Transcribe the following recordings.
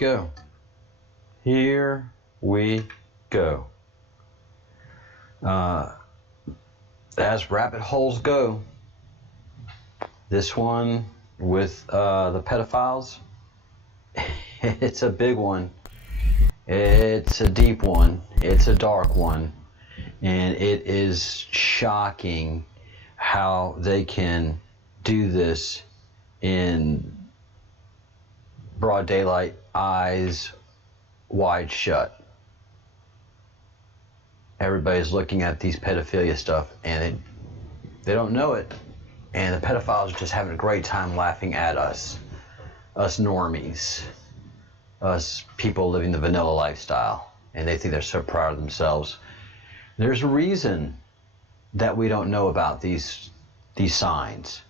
go. Here we go. As rabbit holes go, this one with the pedophiles, it's a big one. It's a deep one. It's a dark one. And it is shocking how they can do this in broad daylight, eyes wide shut. Everybody's looking at these pedophilia stuff and they don't know it. And the pedophiles are just having a great time laughing at us normies, us people living the vanilla lifestyle. And they think they're so proud of themselves. There's a reason that we don't know about these signs.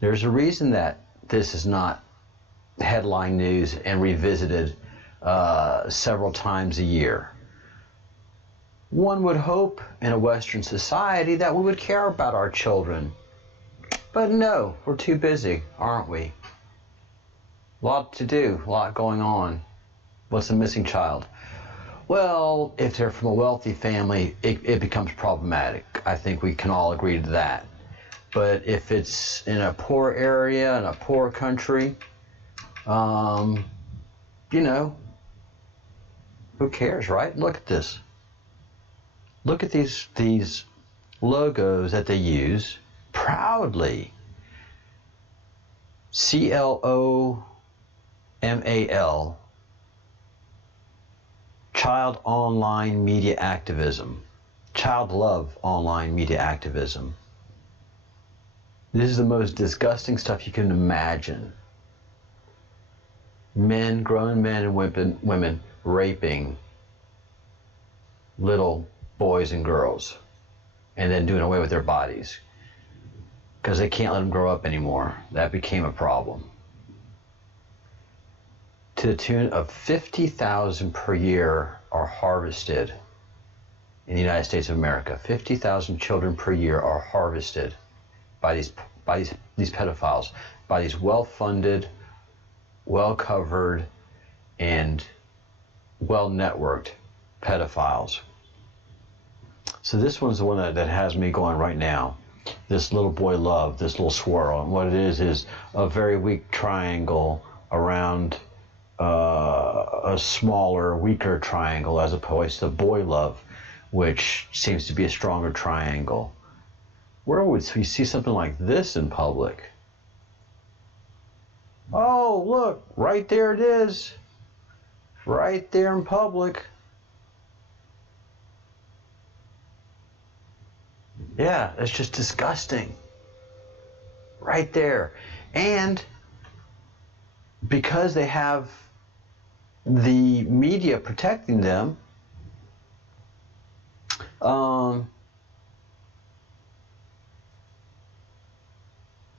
There's a reason that this is not headline news and revisited several times a year. One would hope in a Western society that we would care about our children. But no, we're too busy, aren't we? A lot to do, a lot going on. What's a missing child? Well, if they're from a wealthy family, it becomes problematic. I think we can all agree to that. But if it's in a poor area, in a poor country, you know, who cares, right? Look at this. Look at these logos that they use proudly. CLOMAL, Child Online Media Activism. Child Love Online Media Activism. This is the most disgusting stuff you can imagine. Men, grown men and women raping little boys and girls and then doing away with their bodies because they can't let them grow up anymore. That became a problem. To the tune of 50,000 per year are harvested in the United States of America. 50,000 children per year are harvested by these pedophiles, by these well-funded, well-covered, and well-networked pedophiles. So this one's the one that has me going right now. This little boy love, this little swirl. And what it is a very weak triangle around a smaller, weaker triangle, as opposed to boy love, which seems to be a stronger triangle. Where would we see something like this in public? Oh, look, right there it is. Right there in public. Yeah, it's just disgusting. Right there. And because they have the media protecting them,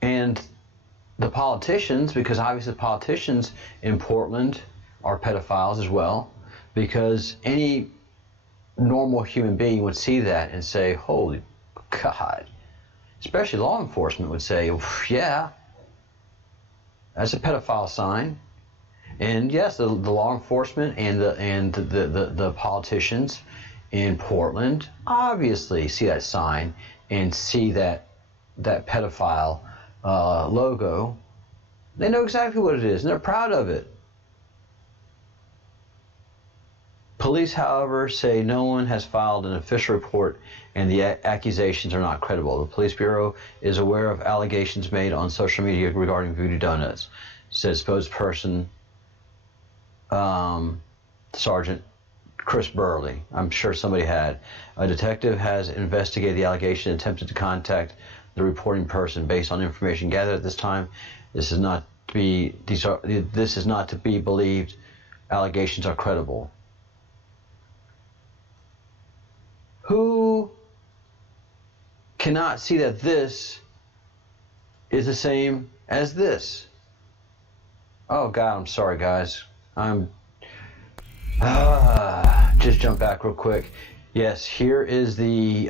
and the politicians, because obviously the politicians in Portland are pedophiles as well, because any normal human being would see that and say, holy God, especially law enforcement would say, yeah, that's a pedophile sign. And yes, the law enforcement and the politicians in Portland obviously see that sign and see that pedophile logo. They know exactly what it is and they're proud of it. Police, however, say no one has filed an official report and the accusations are not credible. The police bureau is aware of allegations made on social media regarding Voodoo Donuts, says spokesperson Sergeant Chris Burley. I'm sure somebody had. A detective has investigated the allegation and attempted to contact the reporting person. Based on information gathered at this time, this is not to be believed. Allegations are credible. Who cannot see that this is the same as this? Oh God, I'm sorry guys. Just jump back real quick. Yes, here is the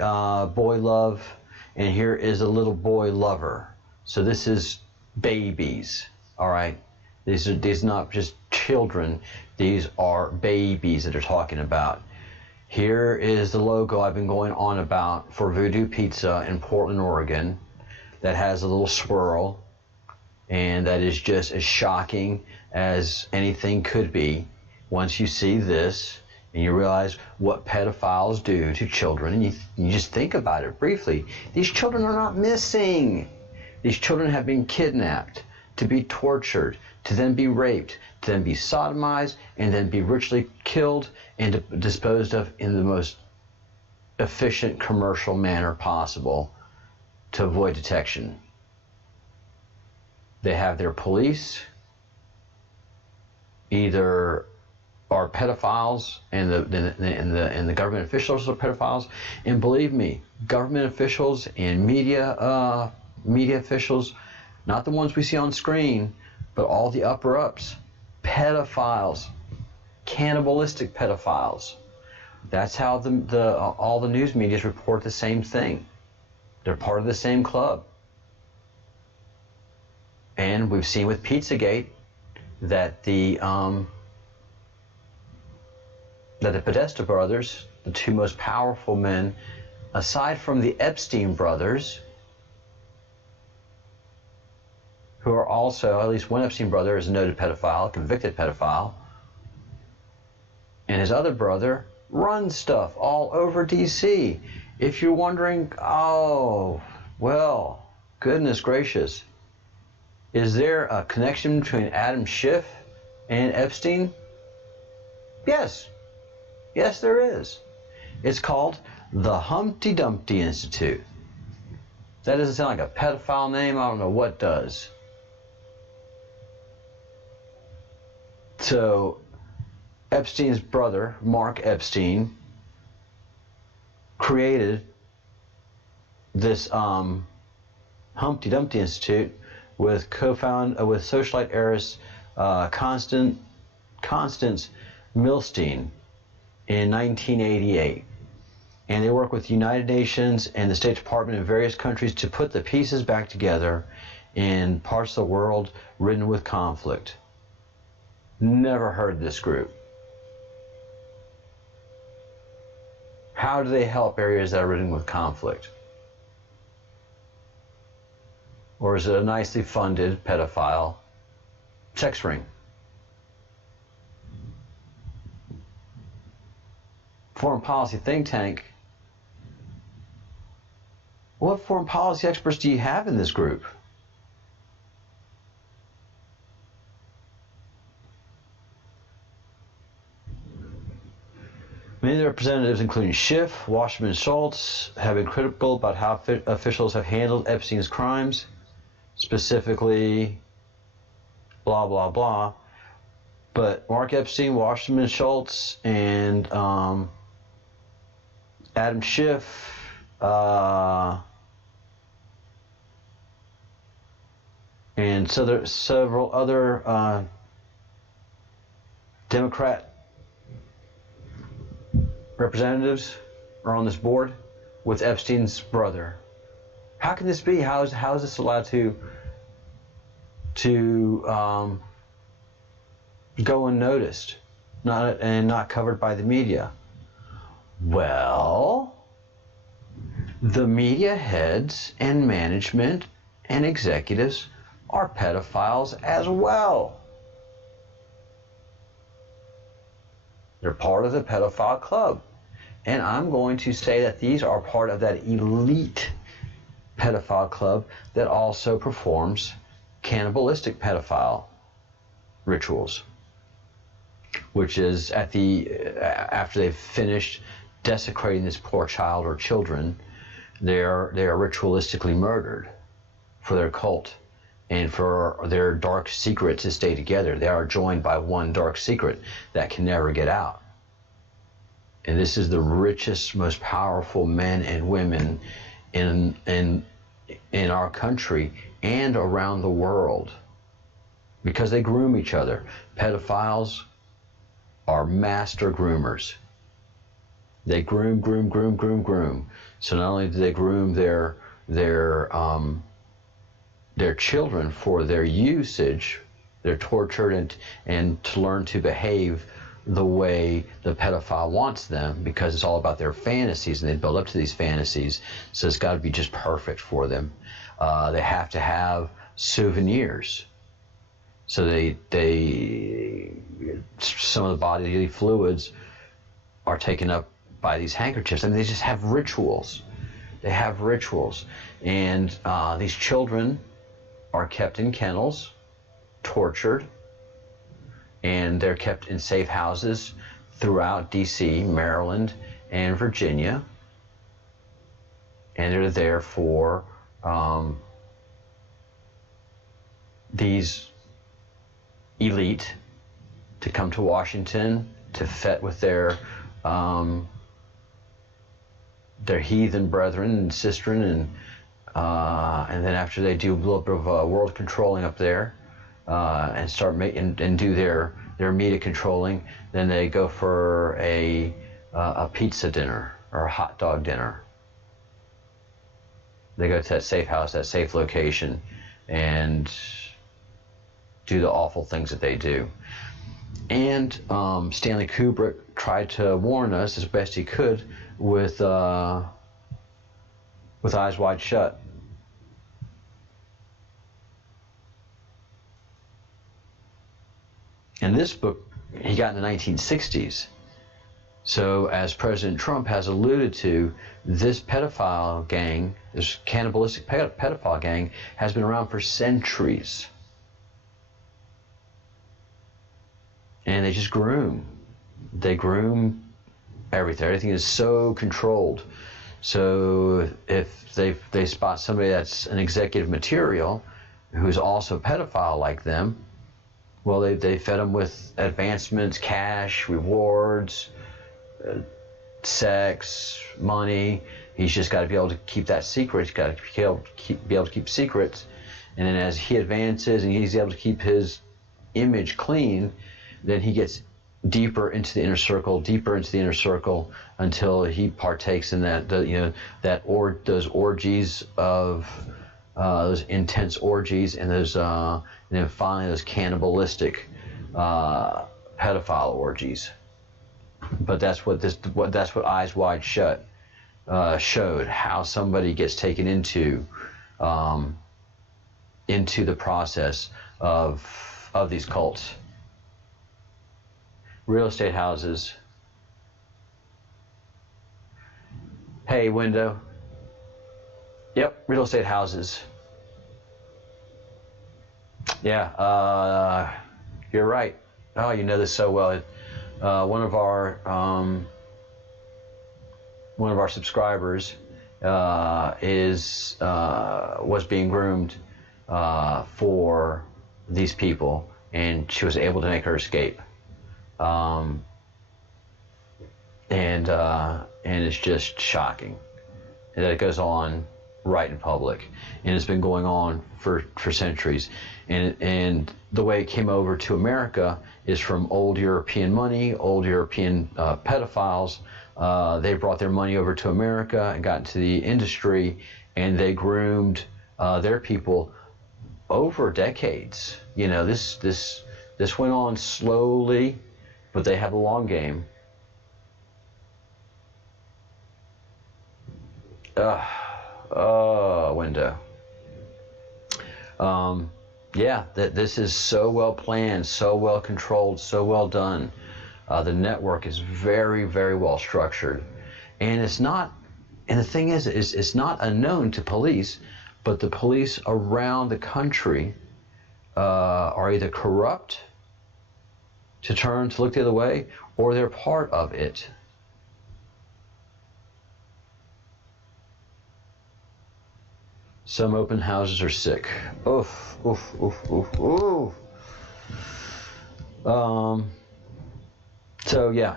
boy love, and here is a little boy lover. So this is babies, all right? These are not just children. These are babies that they're talking about. Here is the logo I've been going on about for Voodoo Pizza in Portland, Oregon, that has a little swirl, and that is just as shocking as anything could be. Once you see this and you realize what pedophiles do to children, and you just think about it briefly. These children are not missing. These children have been kidnapped to be tortured, to then be raped, to then be sodomized, and then be ritually killed and disposed of in the most efficient commercial manner possible to avoid detection. They have their police, either are pedophiles, and the government officials are pedophiles. And believe me, government officials and media officials, not the ones we see on screen, but all the upper ups, pedophiles, cannibalistic pedophiles. That's how all the news medias report the same thing. They're part of the same club. And we've seen with Pizzagate that the Podesta brothers, the two most powerful men, aside from the Epstein brothers, who are also, at least one Epstein brother is a noted pedophile, a convicted pedophile, and his other brother runs stuff all over DC. If you're wondering, oh, well, goodness gracious, is there a connection between Adam Schiff and Epstein? Yes. Yes, there is. It's called the Humpty Dumpty Institute. That doesn't sound like a pedophile name. I don't know what does. So, Epstein's brother, Mark Epstein, created this Humpty Dumpty Institute with with socialite heiress Constance Milstein in 1988. And they work with the United Nations and the State Department in various countries to put the pieces back together in parts of the world ridden with conflict. Never heard this group. How do they help areas that are ridden with conflict? Or is it a nicely funded pedophile sex ring? Foreign policy think tank. What foreign policy experts do you have in this group? Many of the representatives, including Schiff, Wasserman, and Schultz, have been critical about how officials have handled Epstein's crimes, specifically blah, blah, blah. But Mark Epstein, Wasserman, Schultz, and Adam Schiff, and so there's several other Democrat representatives are on this board with Epstein's brother. How can this be? How is this allowed to go unnoticed, not covered by the media? Well, the media heads and management and executives are pedophiles as well. They're part of the pedophile club. And I'm going to say that these are part of that elite pedophile club that also performs cannibalistic pedophile rituals, which is after they've finished desecrating this poor child or children, they are ritualistically murdered for their cult and for their dark secret to stay together. They are joined by one dark secret that can never get out. And this is the richest, most powerful men and women in our country and around the world, because they groom each other. Pedophiles are master groomers. They groom. So not only do they groom their children for their usage They're tortured and to learn to behave the way the pedophile wants them, because it's all about their fantasies, and they build up to these fantasies. So it's got to be just perfect for them. They have to have souvenirs. So some of the bodily fluids are taken up by these handkerchiefs. I mean, they just have rituals. They have rituals. And these children are kept in kennels, tortured, and they're kept in safe houses throughout D.C., Maryland, and Virginia. And they're there for these elite to come to Washington to fet with their heathen brethren and sistren, and then after they do a little bit of world controlling up there, and start and do their media controlling, then they go for a pizza dinner or a hot dog dinner. They go to that safe house, that safe location, and do the awful things that they do. And Stanley Kubrick tried to warn us as best he could with Eyes Wide Shut. And this book he got in the 1960s. So as President Trump has alluded to, this pedophile gang, this cannibalistic pedophile gang, has been around for centuries. And they just groom. They groom everything. Everything is so controlled. So if they spot somebody that's an executive material who's also a pedophile like them, well, they fed them with advancements, cash, rewards, sex, money. He's just got to be able to keep that secret. He's got to be able to keep secrets. And then as he advances and he's able to keep his image clean, then he gets deeper into the inner circle, until he partakes in that, those orgies of those intense orgies, and those, and then finally those cannibalistic pedophile orgies. But that's what Eyes Wide Shut showed, how somebody gets taken into the process of these cults. Real estate houses. Hey, window. Yep, real estate houses. Yeah, you're right. Oh, you know this so well. One of our subscribers was being groomed for these people, and she was able to make her escape. And it's just shocking that it goes on right in public, and it's been going on for centuries. And the way it came over to America is from old European money, old European pedophiles. They brought their money over to America and got into the industry, and they groomed their people over decades. You know, this went on slowly, but they have a long game. Window. This is so well planned, so well controlled, so well done. The network is very, very well structured, and it's not. And the thing is, it's not unknown to police, but the police around the country are either corrupt to look the other way, or they're part of it. Some open houses are sick. Oof, oof, oof, oof, oof. So yeah,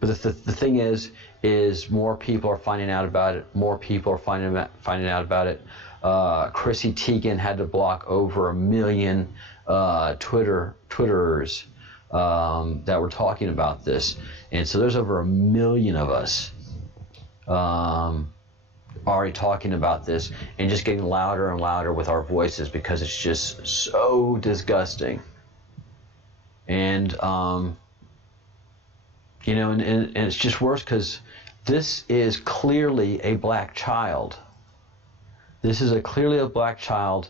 but the thing is more people are finding out about it. More people are finding out about it. Chrissy Teigen had to block over 1 million Twitterers that were talking about this, and so there's over 1 million of us already talking about this, and just getting louder and louder with our voices, because it's just so disgusting. And you know, and it's just worse because this is clearly a black child. This is clearly a black child,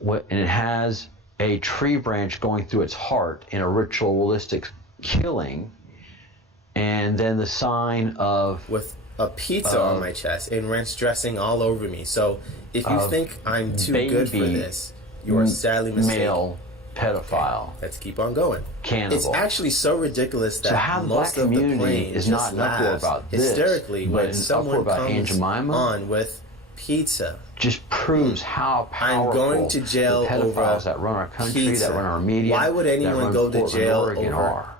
and it has a tree branch going through its heart in a ritualistic killing, and then the sign of with a pizza on my chest and ranch dressing all over me. So if you think I'm too good for this, you are sadly mistaken. Male pedophile. Okay, let's keep on going. Cannibal. It's actually so ridiculous that how the most black of the community plane is just not an uproar laughs about this, hysterically but when an someone uproar about Aunt comes Jemima on with pizza. Just proves how powerful I'm going to jail the pedophiles over that run our country, pizza. that run our media, Why would anyone go to jail Oregon over are.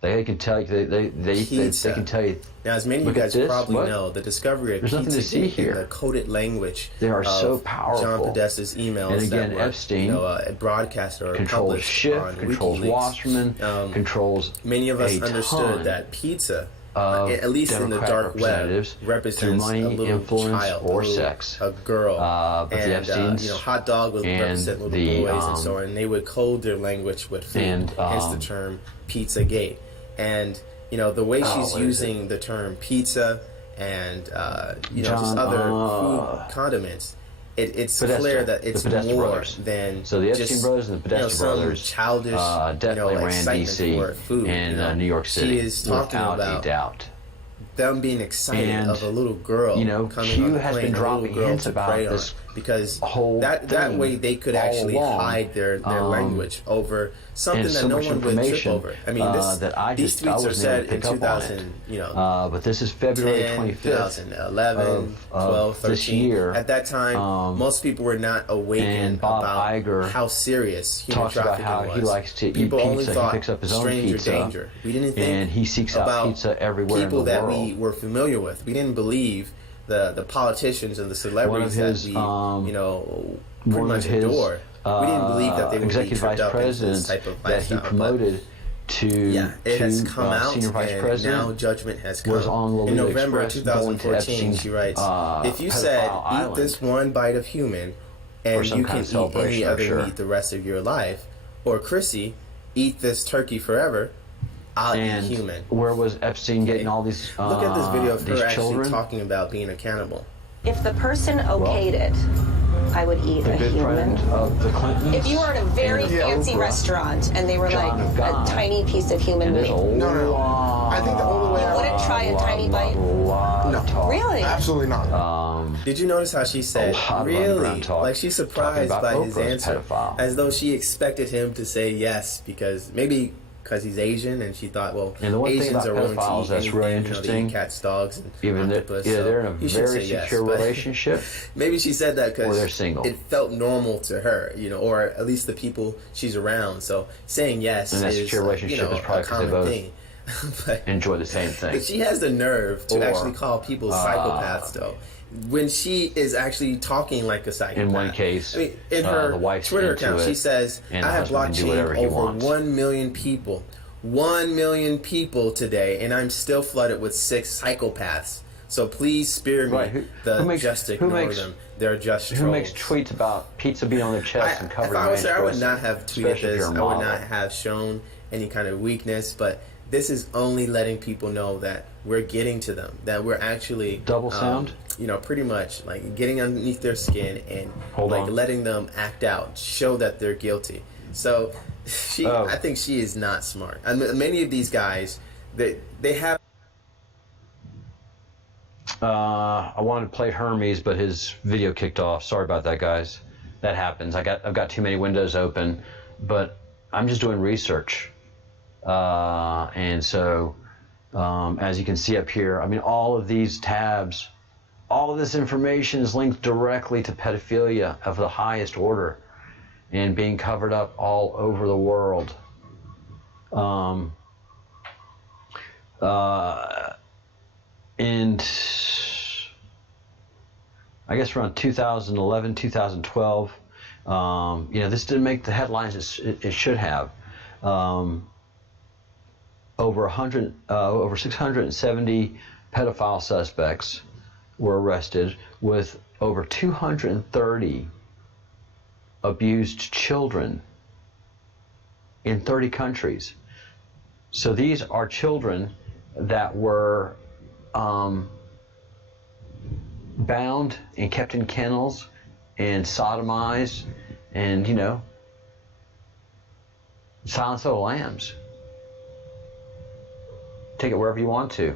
They can tell you. They can tell you. Now, as many of you guys probably know, the discovery of pizza in the coded language they are of so powerful. John Podesta's emails and again, that were, Epstein broadcasted or controls published Schiff, on controls WikiLeaks. Wasserman, controls. Many of us understood that pizza, at least in the dark web, represents money, a little influence, child, or sex, a girl, but and the hot dog would represent little boys and so on. And they would code their language with food, hence the term Pizzagate. And the way she's using the term pizza and just other food condiments, it's clear that it's more than so the Epstein just, brothers and the Podesta brothers childish definitely ran DC for food, and New York City. She is talking about a doubt. Them being excited of a little girl coming Q on the has plane, been dropping hints about this because whole that way they could actually hide their language over something that no one would trip over. I mean, these tweets are said in 2000, but this is February 25th, 2011, 12, 13. This year. At that time, most people were not awakened Bob about Iger how serious human trafficking about how was. He likes to people eat only pizza. thought He picks up his own stranger pizza, danger. We didn't think and he seeks out about pizza everywhere people in the that world. we were familiar with. We didn't believe the politicians and the celebrities that we pretty much adore. We didn't believe that they would executive be tripped vice up into this president type of that lifestyle. he promoted It has come out, senior vice and president now judgment has come. was on Lolita In November Express going to 2014, Epstein's, she writes, if you said, eat this one bite of human, and you can eat any other meat the rest of your life, or Chrissy, eat this turkey forever, I'll eat human. Where was Epstein getting all these Look at this video of her actually children? talking about being a cannibal. If the person okayed it, I would eat a human. Of the Clintons, if you were at a very fancy restaurant and they were like a tiny piece of human meat, No. I think the only way you wouldn't try a tiny bite? No. Really? Absolutely not. Did you notice how she said, really? Like she's surprised by his answer. As though she expected him to say yes because he's Asian, and she thought, well, Asians are willing to eat that's really interesting. They eat cats, dogs, and even octopus. they're in a you should very say yes, secure but relationship. Maybe she said that because they're single. It felt normal to her, or at least the people she's around. So saying yes and that is, secure relationship is probably a common both thing. But enjoy the same thing. But she has the nerve to actually call people psychopaths, though. When she is actually talking like a psychopath. In one case, in her the wife's Twitter account, she says, I have blockchain over 1 million people. 1 million people today, and I'm still flooded with 6 psychopaths. So please spare me just ignore them. They're just trolls. Who makes tweets about pizza being on their chest and covering If I was there, I would dressing, not have tweeted this. I would model. not have shown any kind of weakness, but this is only letting people know that we're getting to them, that we're actually double sound. Pretty much like getting underneath their skin and letting them act out, show that they're guilty. So I think she is not smart. And many of these guys, they have. I wanted to play Hermes, but his video kicked off. Sorry about that, guys. That happens. I've got too many windows open, but I'm just doing research. And so, as you can see up here, I mean, all of these tabs, all of this information is linked directly to pedophilia of the highest order and being covered up all over the world. And I guess around 2011, 2012, this didn't make the headlines it should have. Over 670 pedophile suspects were arrested, with over 230 abused children in 30 countries. So these are children that were bound and kept in kennels and sodomized and, Silence of the Lambs. Take it wherever you want to.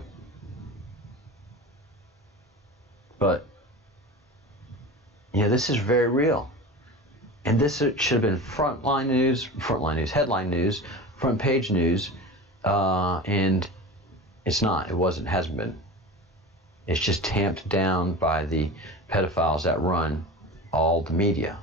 But, this is very real. And this should have been headline news, front page news, and it's not. It wasn't, hasn't been. It's just tamped down by the pedophiles that run all the media.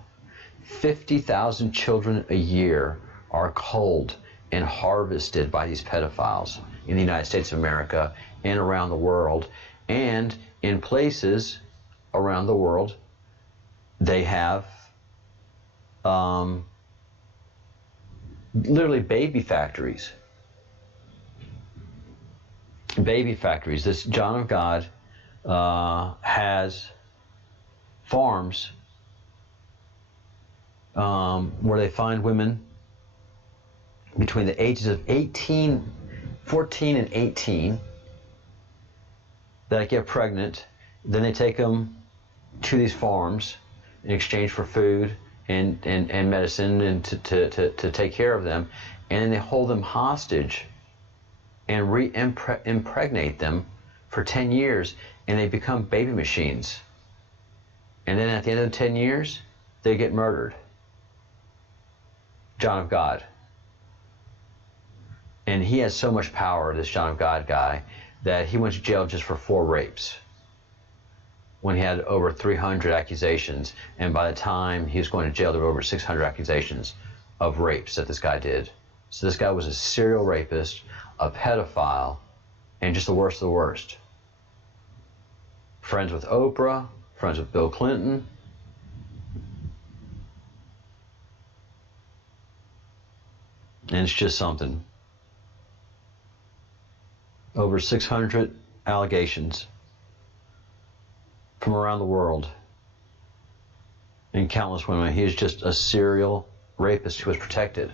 50,000 children a year are culled and harvested by these pedophiles in the United States of America and around the world. And in places around the world, they have literally baby factories. Baby factories. This John of God has farms where they find women between the ages of 14 and 18 that get pregnant. Then they take them to these farms in exchange for food and medicine and to take care of them, and then they hold them hostage and impregnate them for 10 years, and they become baby machines. And then at the end of the 10 years, they get murdered. John of God. And he has so much power, this John of God guy, that he went to jail just for 4 rapes when he had over 300 accusations, and by the time he was going to jail, there were over 600 accusations of rapes that this guy did. So this guy was a serial rapist, a pedophile, and just the worst of the worst. Friends with Oprah, friends with Bill Clinton. And it's just something. Over 600 allegations from around the world, and countless women. He is just a serial rapist who was protected.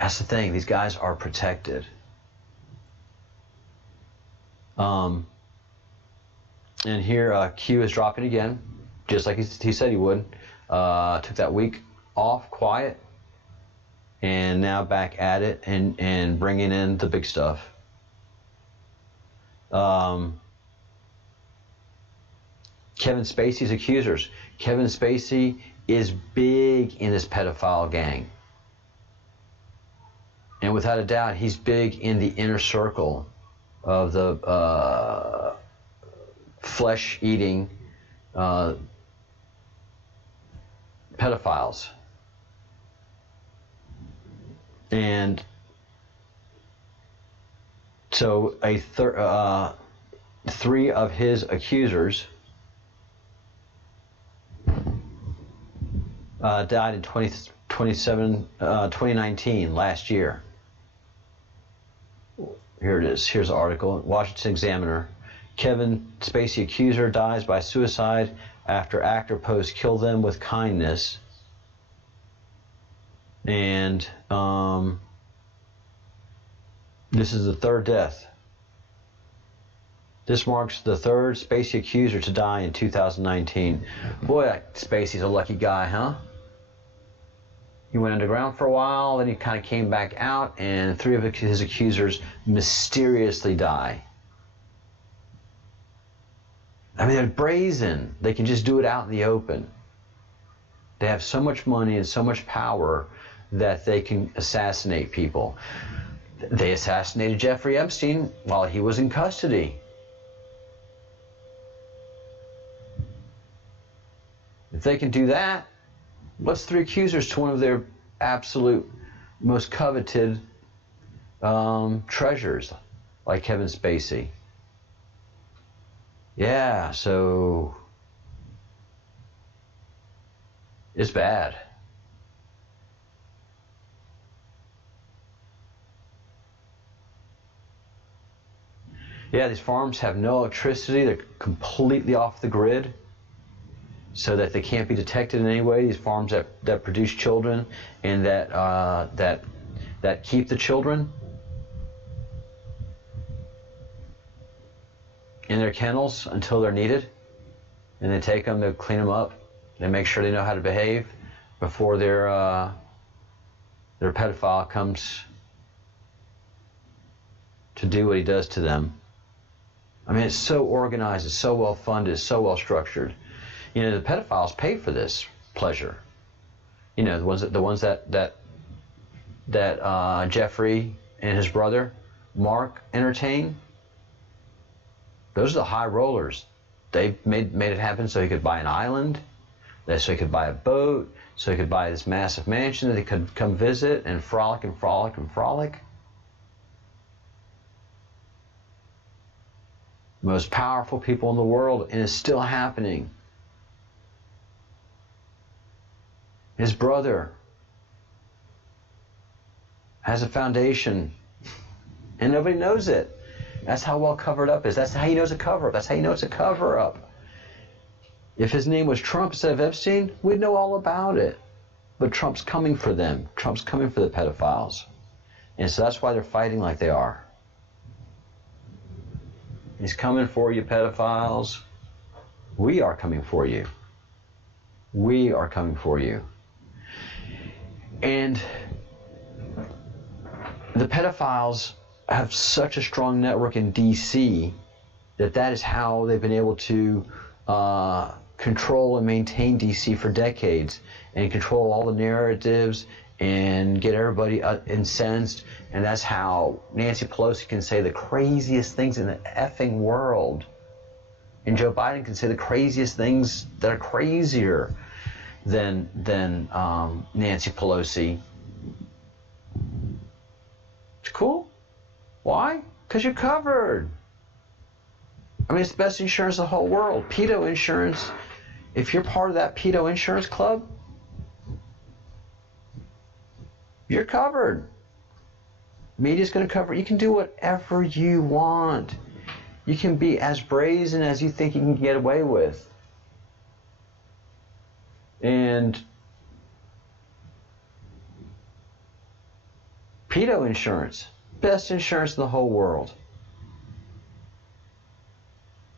That's the thing, these guys are protected. And here Q is dropping again, just like he said he would. Took that week off, quiet, and now back at it and bringing in the big stuff. Kevin Spacey's accusers. Kevin Spacey is big in this pedophile gang. And without a doubt, he's big in the inner circle of the flesh-eating pedophiles. And so 3 of his accusers died in 2019, last year. Here it is. Here's the article. Washington Examiner. Kevin Spacey accuser dies by suicide after actor post kill them with kindness. And this is the 3rd death. This marks the 3rd Spacey accuser to die in 2019. Boy, that Spacey's a lucky guy, huh? He went underground for a while, then he kind of came back out, and 3 of his accusers mysteriously die. I mean, they're brazen. They can just do it out in the open. They have so much money and so much power that they can assassinate people. They assassinated Jeffrey Epstein while he was in custody. If they can do that, what's 3 accusers to one of their absolute most coveted treasures, like Kevin Spacey? Yeah, so it's bad. Yeah, these farms have no electricity. They're completely off the grid, so that they can't be detected in any way. These farms that produce children and that that keep the children in their kennels until they're needed, and they take them, they clean them up, they make sure they know how to behave before their pedophile comes to do what he does to them. I mean, it's so organized, it's so well funded, it's so well structured. You know, the pedophiles pay for this pleasure. You know, the ones that Jeffrey and his brother Mark entertain. Those are the high rollers. They made it happen so he could buy an island, so he could buy a boat, so he could buy this massive mansion that he could come visit and frolic and frolic and frolic. Most powerful people in the world, and it's still happening. His brother has a foundation, and nobody knows it. That's how well covered up is. That's how he knows a cover-up. That's how you know it's a cover-up. If his name was Trump instead of Epstein, we'd know all about it. But Trump's coming for them. Trump's coming for the pedophiles. And so that's why they're fighting like they are. He's coming for you, pedophiles. We are coming for you. We are coming for you. And the pedophiles have such a strong network in D.C. that is how they've been able to control and maintain D.C. for decades and control all the narratives and get everybody incensed. And that's how Nancy Pelosi can say the craziest things in the effing world. And Joe Biden can say the craziest things that are crazier than Nancy Pelosi. It's cool. Why? Because you're covered. I mean, it's the best insurance in the whole world. Pedo insurance, if you're part of that pedo insurance club, you're covered. Media's going to cover it. You can do whatever you want. You can be as brazen as you think you can get away with. And pedo insurance, best insurance in the whole world.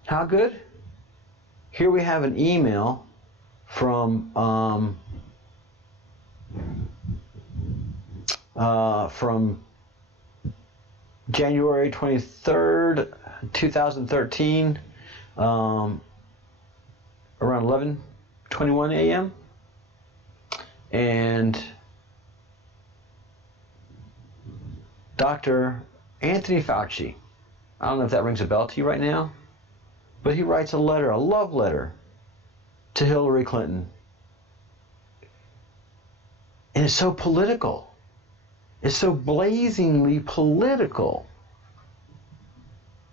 How good? Here we have an email from January 23rd, 2013, around 11:21 a.m. And Dr. Anthony Fauci, I don't know if that rings a bell to you right now, but he writes a letter, a love letter, to Hillary Clinton. And it's so political. It's so blazingly political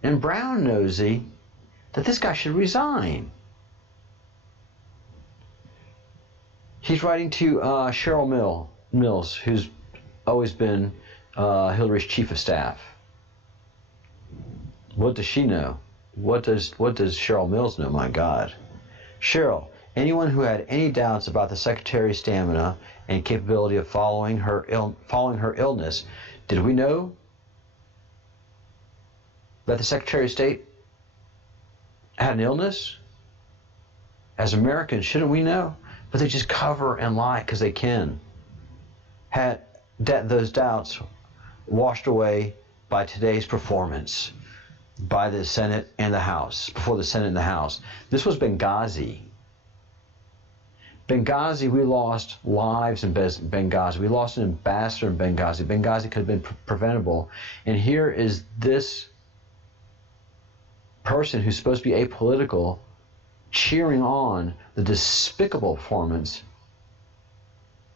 and brown nosy that this guy should resign. He's writing to Cheryl Mills, who's always been Hillary's chief of staff. What does she know? What does Cheryl Mills know? My God. Cheryl, anyone who had any doubts about the Secretary's stamina and capability of following her illness, did we know that the Secretary of State had an illness? As Americans, shouldn't we know? But they just cover and lie because they can. Had those doubts washed away by today's performance by the Senate and the House, before the Senate and the House. This was Benghazi. Benghazi, we lost lives in Benghazi. We lost an ambassador in Benghazi. Benghazi could have been preventable. And here is this person who's supposed to be apolitical cheering on the despicable performance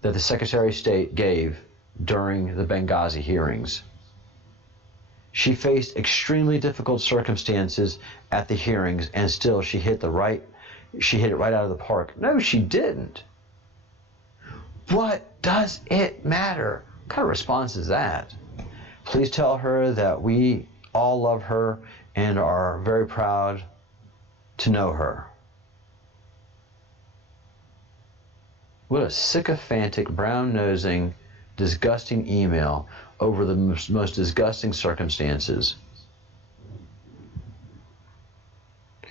that the Secretary of State gave during the Benghazi hearings. She faced extremely difficult circumstances at the hearings, and still she hit it right out of the park. No, she didn't. What does it matter? What kind of response is that? Please tell her that we all love her and are very proud to know her. What a sycophantic, brown-nosing, disgusting email over the most disgusting circumstances.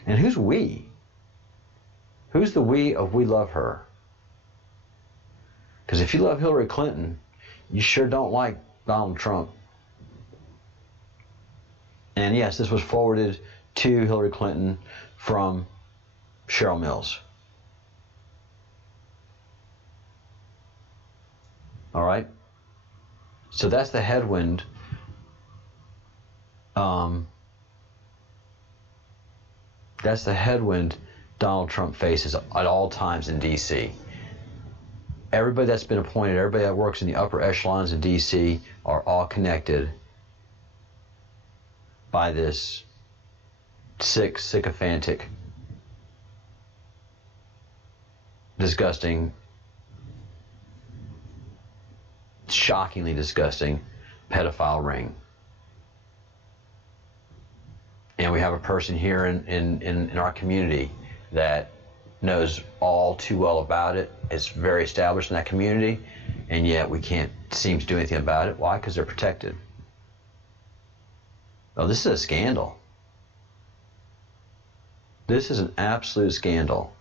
And who's we? Who's the we of we love her? Because if you love Hillary Clinton, you sure don't like Donald Trump. And yes, this was forwarded to Hillary Clinton from Cheryl Mills. All right? So that's the headwind. That's the headwind Donald Trump faces at all times in D.C. Everybody that's been appointed, everybody that works in the upper echelons in D.C. are all connected by this sick, sycophantic, disgusting, shockingly disgusting pedophile ring. And we have a person here in our community that knows all too well about it. It's very established in that community, and yet we can't seem to do anything about it. Why? Because they're protected. Oh, this is a scandal. This is an absolute scandal.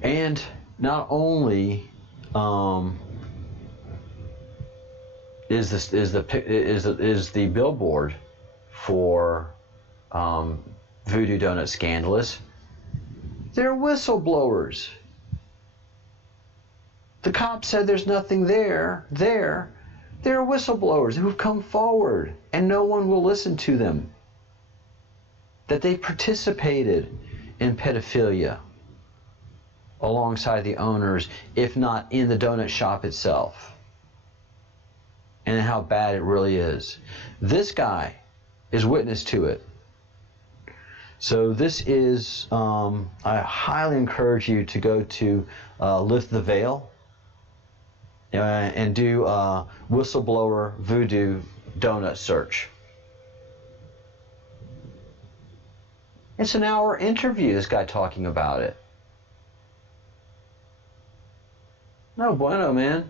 And not only is the billboard for Voodoo Donut scandalous, they're whistleblowers. The cops said there's nothing there. They're whistleblowers who've come forward, and no one will listen to them. That they participated in pedophilia alongside the owners, if not in the donut shop itself, and how bad it really is. This guy is witness to it. So this is, I highly encourage you to go to Lift the Veil and do whistleblower voodoo donut search. It's an hour interview, this guy talking about it. No bueno, man.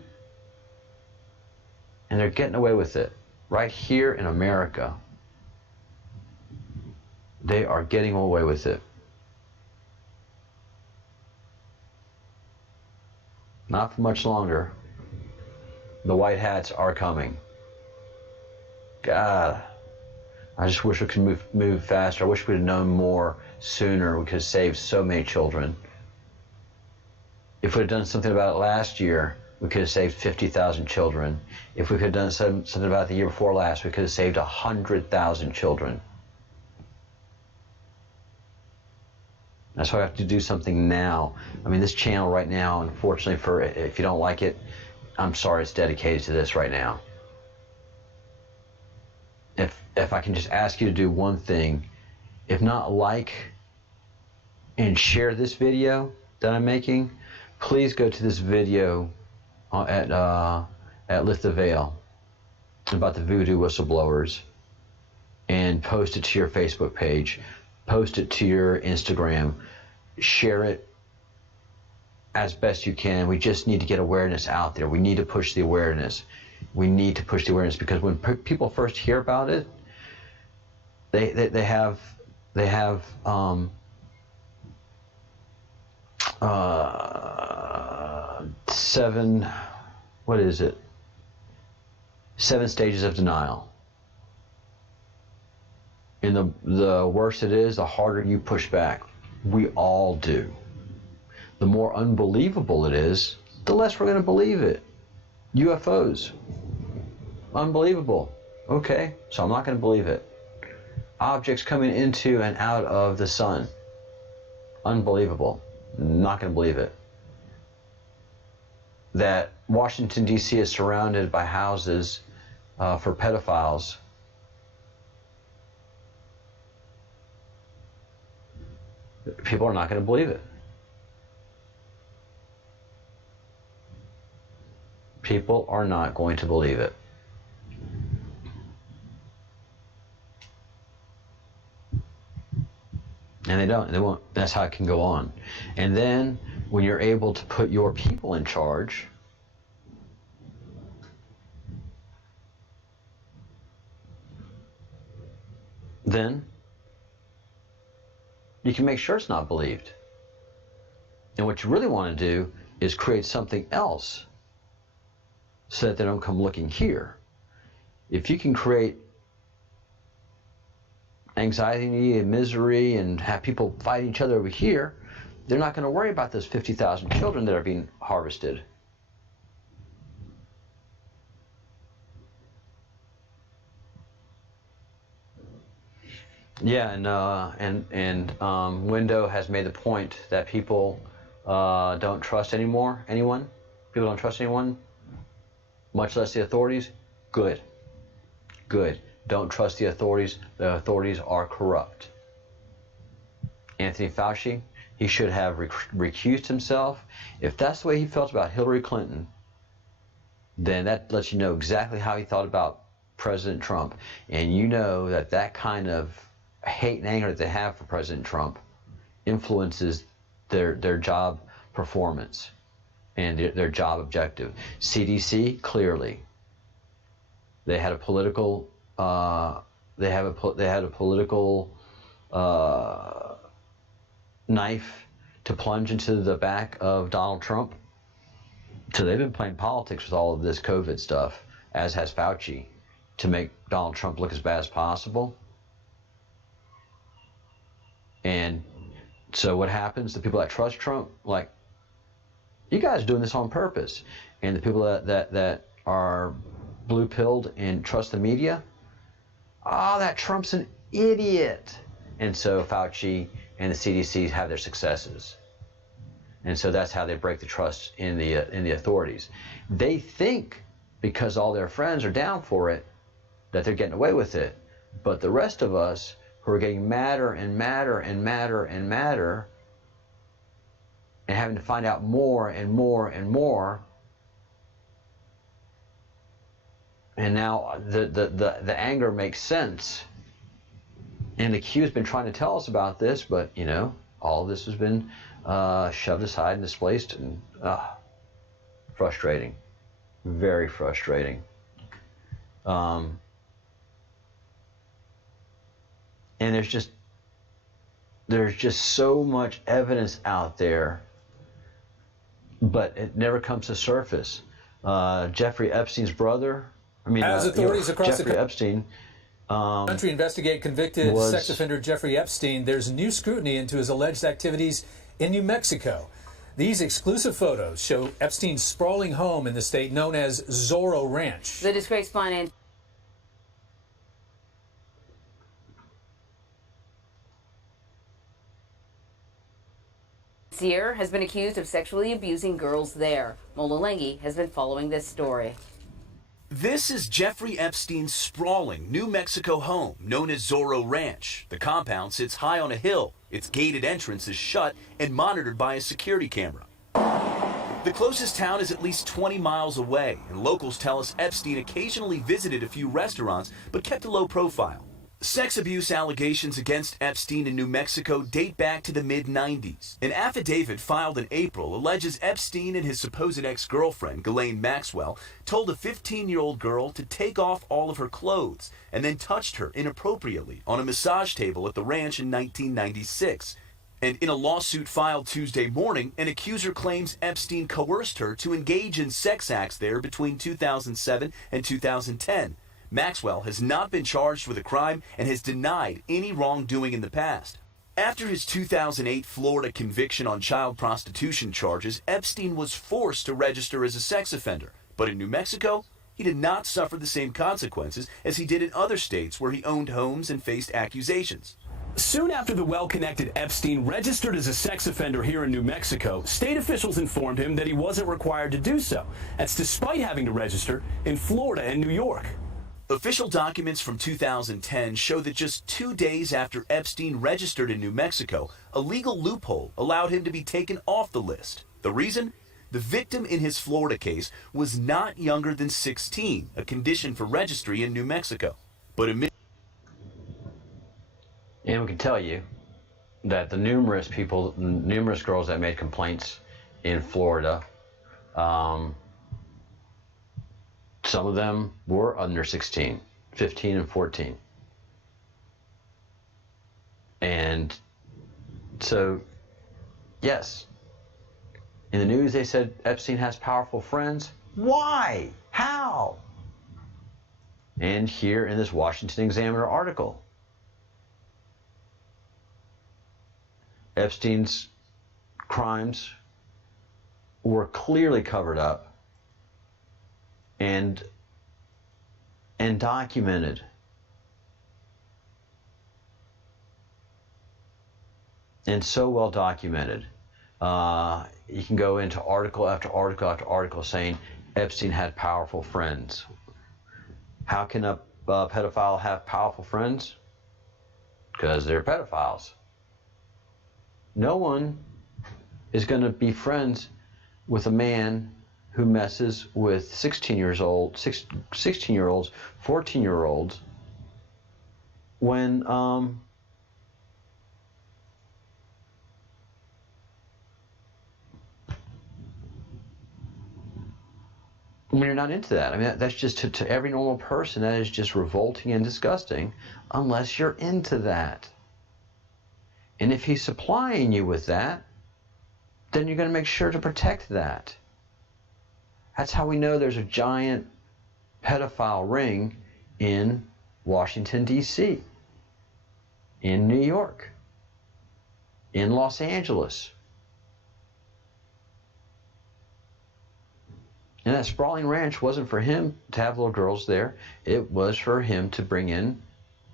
And they're getting away with it right here in America. They are getting away with it. Not for much longer. The white hats are coming. God, I just wish we could move faster. I wish we'd have known more sooner. We could have saved so many children. If we had done something about it last year, we could have saved 50,000 children. If we could have done something about it the year before last, we could have saved 100,000 children. That's why we have to do something now. I mean, this channel right now, unfortunately, if you don't like it, I'm sorry, it's dedicated to this right now. If I can just ask you to do one thing, if not like and share this video that I'm making, please go to this video at Lift the Veil about the voodoo whistleblowers and post it to your Facebook page, post it to your Instagram, share it as best you can. We just need to get awareness out there. We need to push the awareness. We need to push the awareness, because when people first hear about it, they have seven stages of denial. And the worse it is, the harder you push back. We all do. The more unbelievable it is, the less we're going to believe it. UFOs. Unbelievable. Okay, so I'm not going to believe it. Objects coming into and out of the sun. Unbelievable. Not going to believe it. That Washington, D.C. is surrounded by houses for pedophiles. People are not going to believe it. People are not going to believe it. And they won't. That's how it can go on. And then when you're able to put your people in charge, then you can make sure it's not believed. And what you really want to do is create something else so that they don't come looking here. If you can create anxiety and misery and have people fight each other over here, they're not going to worry about those 50,000 children that are being harvested. Yeah, and Window has made the point that people don't trust anyone. People don't trust anyone, much less the authorities. Good. Don't trust the authorities. The authorities are corrupt. Anthony Fauci, he should have recused himself. If that's the way he felt about Hillary Clinton, then that lets you know exactly how he thought about President Trump. And you know that kind of hate and anger that they have for President Trump influences their job performance and their job objective. CDC, clearly, they had a political knife to plunge into the back of Donald Trump. So they've been playing politics with all of this COVID stuff, as has Fauci, to make Donald Trump look as bad as possible. And so what happens? The people that trust Trump, like, you guys are doing this on purpose. And the people that are blue-pilled and trust the media, that Trump's an idiot. And so Fauci and the CDC have their successes. And so that's how they break the trust in the authorities. They think, because all their friends are down for it, that they're getting away with it. But the rest of us, who are getting madder and madder and madder and madder, and having to find out more and more and more, and now the anger makes sense. And the Q's been trying to tell us about this, but all of this has been shoved aside and displaced, and frustrating, very frustrating. And there's just so much evidence out there, but it never comes to surface. Jeffrey Epstein's brother, as authorities across Jeffrey Epstein, country investigate convicted sex offender Jeffrey Epstein, there's new scrutiny into his alleged activities in New Mexico. These exclusive photos show Epstein's sprawling home in the state known as Zorro Ranch. The disgraced financier has been accused of sexually abusing girls there. Mola Lengi has been following this story. This is Jeffrey Epstein's sprawling New Mexico home, known as Zorro Ranch. The compound sits high on a hill. Its gated entrance is shut and monitored by a security camera. The closest town is at least 20 miles away, and locals tell us Epstein occasionally visited a few restaurants but kept a low profile. Sex abuse allegations against Epstein in New Mexico date back to the mid-90s. An affidavit filed in April alleges Epstein and his supposed ex-girlfriend, Ghislaine Maxwell, told a 15-year-old girl to take off all of her clothes and then touched her inappropriately on a massage table at the ranch in 1996. And in a lawsuit filed Tuesday morning, an accuser claims Epstein coerced her to engage in sex acts there between 2007 and 2010. Maxwell has not been charged with a crime and has denied any wrongdoing in the past. After his 2008 Florida conviction on child prostitution charges, Epstein was forced to register as a sex offender. But in New Mexico, he did not suffer the same consequences as he did in other states where he owned homes and faced accusations. Soon after the well-connected Epstein registered as a sex offender here in New Mexico, state officials informed him that he wasn't required to do so. That's despite having to register in Florida and New York. Official documents from 2010 show that just 2 days after Epstein registered in New Mexico, a legal loophole allowed him to be taken off the list. The reason? The victim in his Florida case was not younger than 16, a condition for registry in New Mexico. But and we can tell you that the numerous girls that made complaints in Florida, some of them were under 16, 15 and 14. And so, yes, in the news they said Epstein has powerful friends. Why? How? And here in this Washington Examiner article, Epstein's crimes were clearly covered up and documented. And so well documented. You can go into article after article after article saying Epstein had powerful friends. How can a pedophile have powerful friends? Because they're pedophiles. No one is going to be friends with a man who messes with 16-year-olds, 14-year-olds, when you're not into that. I mean, that's just to every normal person, that is just revolting and disgusting unless you're into that. And if he's supplying you with that, then you're going to make sure to protect that. That's how we know there's a giant pedophile ring in Washington, D.C., in New York, in Los Angeles. And that sprawling ranch wasn't for him to have little girls there. It was for him to bring in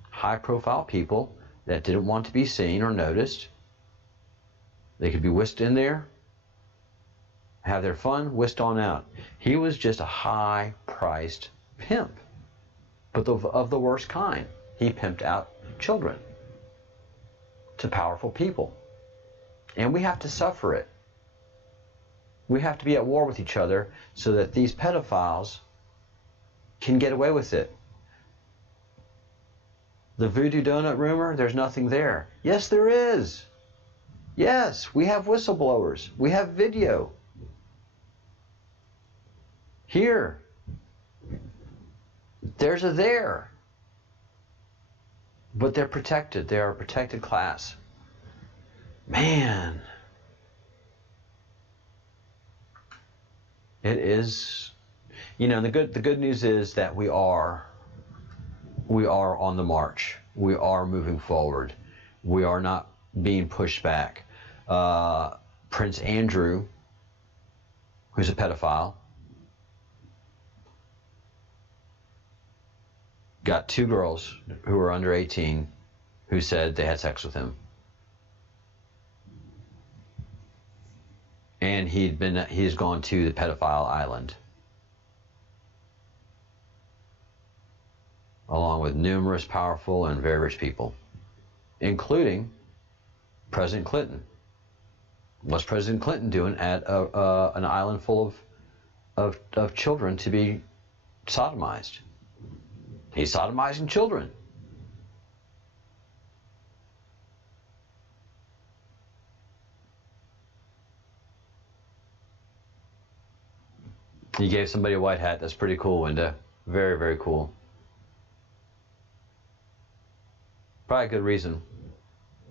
high-profile people that didn't want to be seen or noticed. They could be whisked in there, have their fun, whisked on out. He was just a high-priced pimp, but of the worst kind. He pimped out children to powerful people. And we have to suffer it. We have to be at war with each other so that these pedophiles can get away with it. The voodoo donut rumor, there's nothing there. Yes, there is. Yes, we have whistleblowers. We have video. Here. There's a there. But they're protected. They are a protected class. Man. It is, you know, the good news is that we are on the march. We are moving forward. We are not being pushed back. Prince Andrew, who's a pedophile, got 2 girls who were under 18 who said they had sex with him. And he's gone to the pedophile island, along with numerous powerful and very rich people, including President Clinton. What's President Clinton doing at an island full of children to be sodomized? He's sodomizing children. You gave somebody a white hat. That's pretty cool, Linda. Very, very cool. Probably a good reason.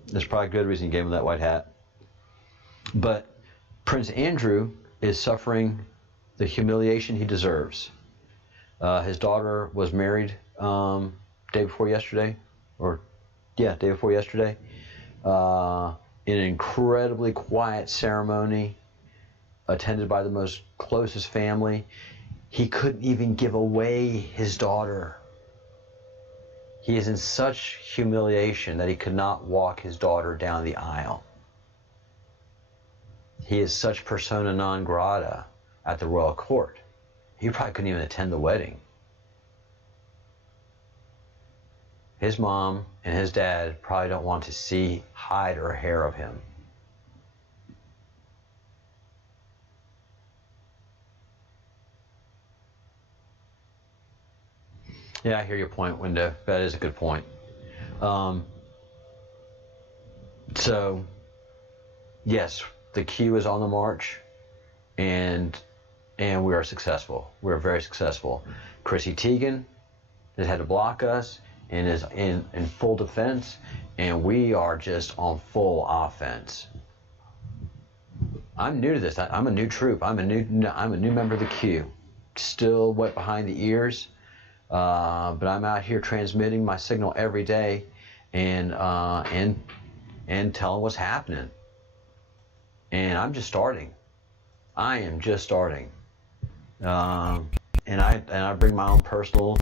There's probably a good reason you gave him that white hat. But Prince Andrew is suffering the humiliation he deserves. His daughter was married day before yesterday. Day before yesterday. In an incredibly quiet ceremony, attended by the most closest family. He couldn't even give away his daughter. He is in such humiliation that he could not walk his daughter down the aisle. He is such persona non grata at the royal court. He probably couldn't even attend the wedding. His mom and his dad probably don't want to see hide or hair of him. Yeah, I hear your point, Window. That is a good point. So So, yes, the Q is on the march, and we are successful. We're very successful. Chrissy Teigen has had to block us and is in full defense, and we are just on full offense. I'm new to this. I'm a new troop. I'm a new member of the Q. Still wet behind the ears, but I'm out here transmitting my signal every day, and telling what's happening. And I'm just starting. I am just starting. And I bring my own personal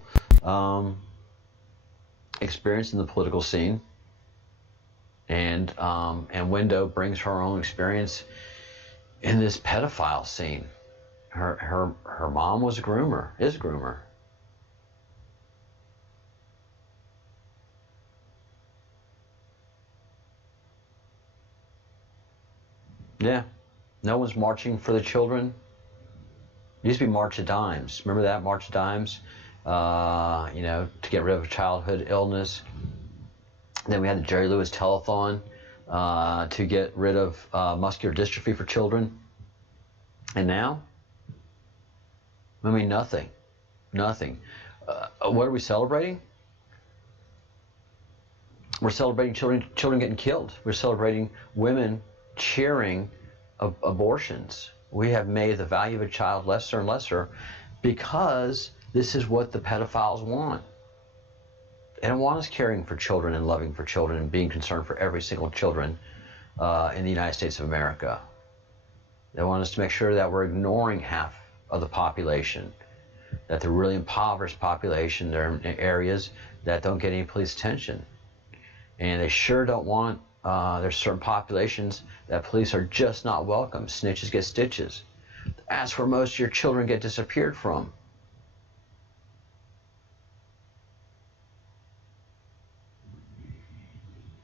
experience in the political scene, and Window brings her own experience in this pedophile scene. Her mom was a groomer, is a groomer. Yeah, no one's marching for the children. It used to be March of Dimes. Remember that, March of Dimes? To get rid of childhood illness. Then we had the Jerry Lewis Telethon to get rid of muscular dystrophy for children. And now? I mean, nothing. Nothing. What are we celebrating? We're celebrating children getting killed. We're celebrating women cheering abortions. We have made the value of a child lesser and lesser because this is what the pedophiles want. They don't want us caring for children and loving for children and being concerned for every single children in the United States of America. They want us to make sure that we're ignoring half of the population, that the really impoverished population, they're in areas that don't get any police attention. And they sure don't want, there's certain populations that police are just not welcome. Snitches get stitches. That's where most of your children get disappeared from.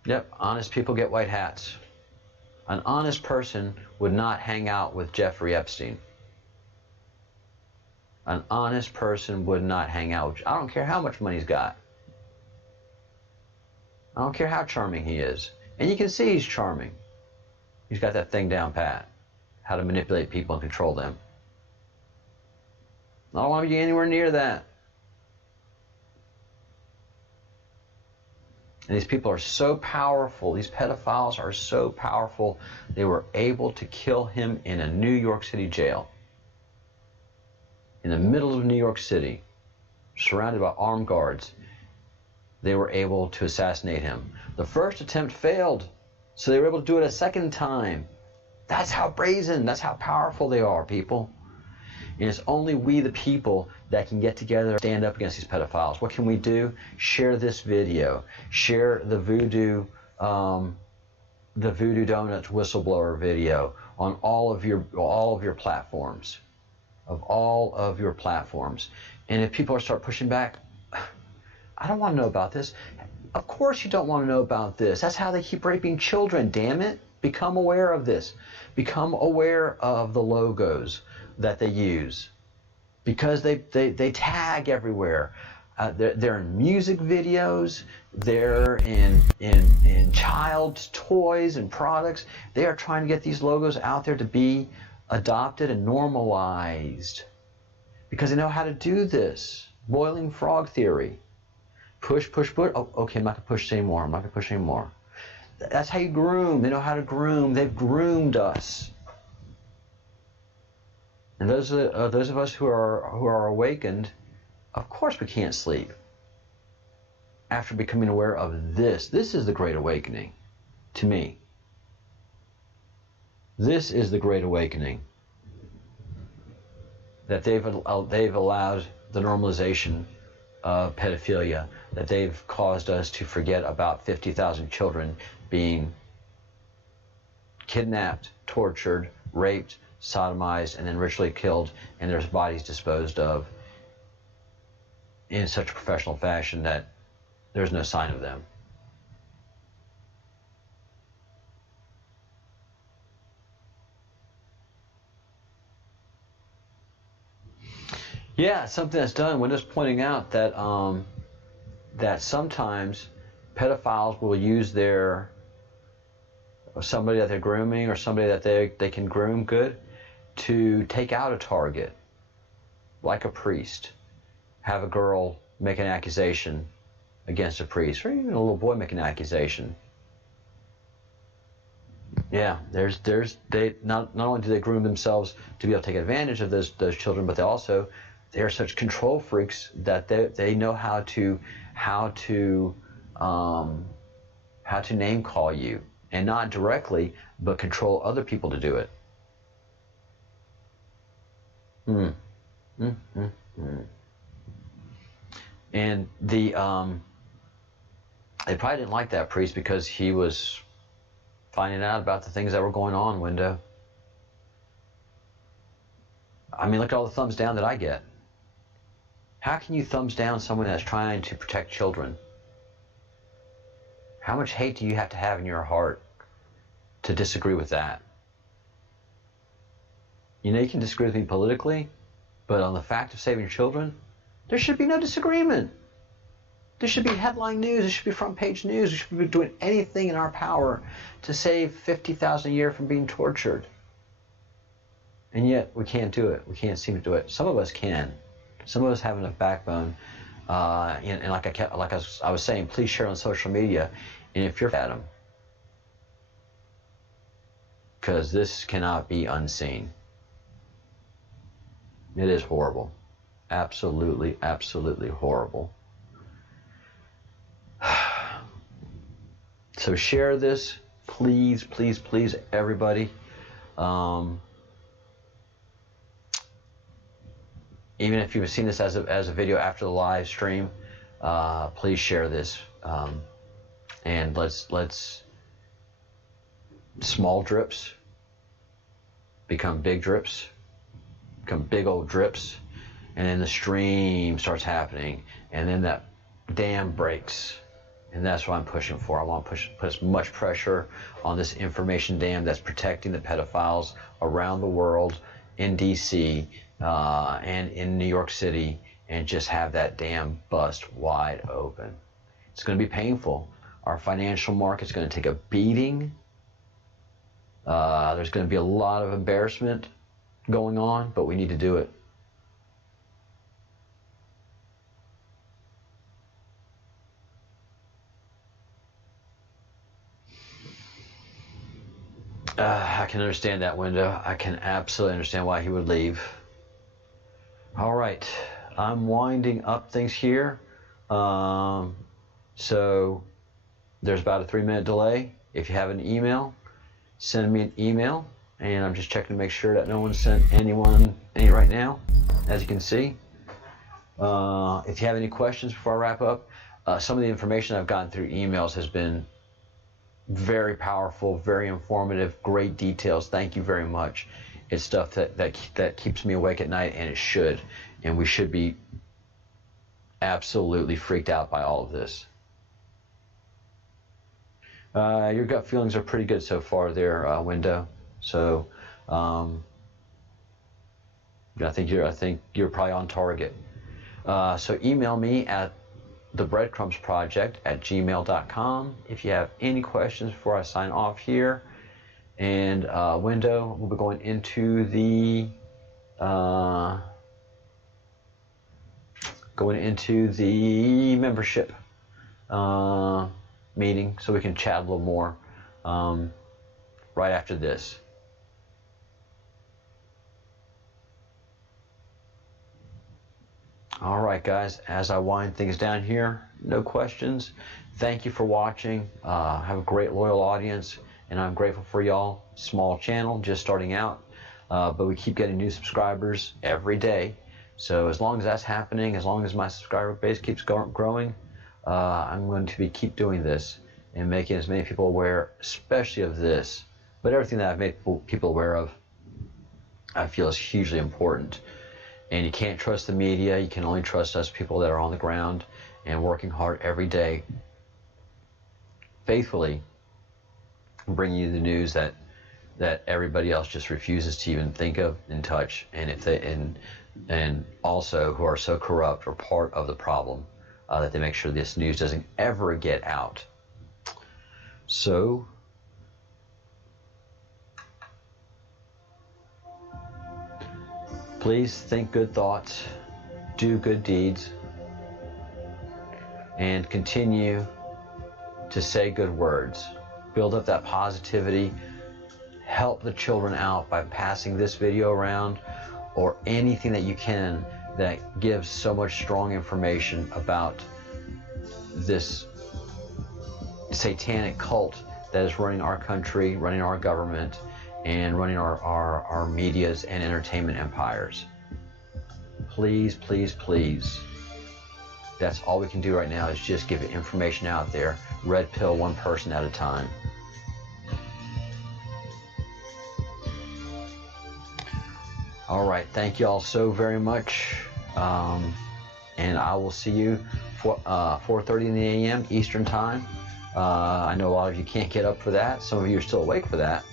Yep, honest people get white hats. An honest person would not hang out with Jeffrey Epstein. An honest person would not hang out with, I don't care how much money he's got. I don't care how charming he is. And you can see he's charming. He's got that thing down pat. How to manipulate people and control them. I don't want to be anywhere near that. And these people are so powerful. These pedophiles are so powerful. They were able to kill him in a New York City jail. In the middle of New York City, surrounded by armed guards, they were able to assassinate him. The first attempt failed, so they were able to do it a second time. That's how brazen, that's how powerful they are, people. And it's only we, the people, that can get together and stand up against these pedophiles. What can we do? Share this video. Share the Voodoo Donuts whistleblower video on all of your platforms. Of all of your platforms. And if people start pushing back, I don't want to know about this. Of course you don't want to know about this. That's how they keep raping children, damn it. Become aware of this. Become aware of the logos that they use. Because they tag everywhere. They're in music videos. They're in child toys and products. They are trying to get these logos out there to be adopted and normalized. Because they know how to do this. Boiling frog theory. Push, push, push. Oh, okay, I'm not going to push anymore. I'm not going to push anymore. That's how you groom. They know how to groom. They've groomed us. And those of us who are awakened, of course we can't sleep. After becoming aware of this. This is the Great Awakening to me. This is the Great Awakening. That they've allowed the normalization of pedophilia, that they've caused us to forget about 50,000 children being kidnapped, tortured, raped, sodomized, and then ritually killed, and their bodies disposed of in such a professional fashion that there's no sign of them. Yeah, something that's done. We're just pointing out that that sometimes pedophiles will use their or somebody that they're grooming, or somebody that they can groom good, to take out a target, like a priest. Have a girl make an accusation against a priest, or even a little boy make an accusation. Yeah, they not only do they groom themselves to be able to take advantage of those children, but they're such control freaks that they know how to name call you, and not directly, but control other people to do it. And they probably didn't like that priest because he was finding out about the things that were going on, Window. I mean, look at all the thumbs down that I get. How can you thumbs down someone that's trying to protect children? How much hate do you have to have in your heart to disagree with that? You know, you can disagree with me politically, but on the fact of saving children, there should be no disagreement. There should be headline news. There should be front page news. We should be doing anything in our power to save 50,000 a year from being tortured. And yet we can't do it. We can't seem to do it. Some of us can. Some of us have enough backbone. And like I was saying, please share on social media. And if you're at them, because this cannot be unseen. It is horrible. Absolutely, absolutely horrible. So share this, please, please, please, everybody. Even if you've seen this as a video after the live stream, please share this. And let's small drips become big drips, become big old drips, and then the stream starts happening, and then that dam breaks. And that's what I'm pushing for. I want to put as much pressure on this information dam that's protecting the pedophiles around the world, in DC and in New York City, and just have that dam bust wide open. It's going to be painful. Our financial market's going to take a beating. There's going to be a lot of embarrassment going on, but we need to do it. I can understand that, Window. I can absolutely understand why he would leave. All right, I'm winding up things here. So there's about a 3-minute delay. If you have an email, send me an email, and I'm just checking to make sure that no one sent anyone any right now, as you can see. If you have any questions before I wrap up, some of the information I've gotten through emails has been very powerful, very informative, great details. Thank you very much. It's stuff that keeps me awake at night, and it should. And we should be absolutely freaked out by all of this. Your gut feelings are pretty good so far there, Window. So I think you're probably on target. So email me at thebreadcrumbsproject@gmail.com if you have any questions before I sign off here. And Window, we'll be going into the membership meeting, so we can chat a little more right after this. All right, guys, as I wind things down here, no questions. Thank you for watching. Have a great loyal audience, and I'm grateful for y'all. Small channel, just starting out, but we keep getting new subscribers every day. So as long as that's happening, as long as my subscriber base keeps growing, I'm going to keep doing this and making as many people aware, especially of this. But everything that I've made people aware of, I feel is hugely important. And you can't trust the media. You can only trust us people that are on the ground and working hard every day, faithfully bringing you the news that everybody else just refuses to even think of and touch. And and also who are so corrupt or part of the problem that they make sure this news doesn't ever get out. So Please think good thoughts, do good deeds, and continue to say good words. Build up that positivity. Help the children out by passing this video around, or anything that you can that gives so much strong information about this satanic cult that is running our country, running our government, and running our medias and entertainment empires. Please, please, please. That's all we can do right now, is just give information out there. Red pill, one person at a time. All right, thank you all so very much. And I will see you for 4:30 in the a.m. Eastern Time. I know a lot of you can't get up for that. Some of you are still awake for that.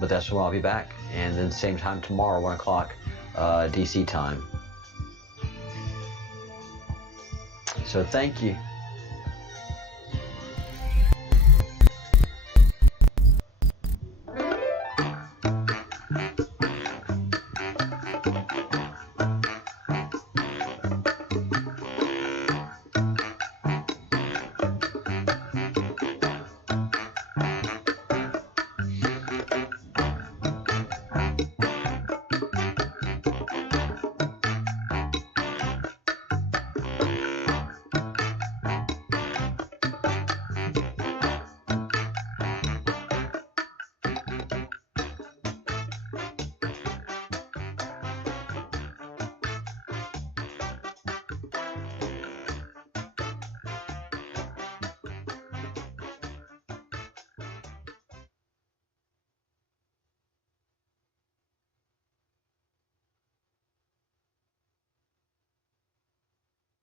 But that's when I'll be back. And then same time tomorrow, 1 o'clock DC time. So thank you.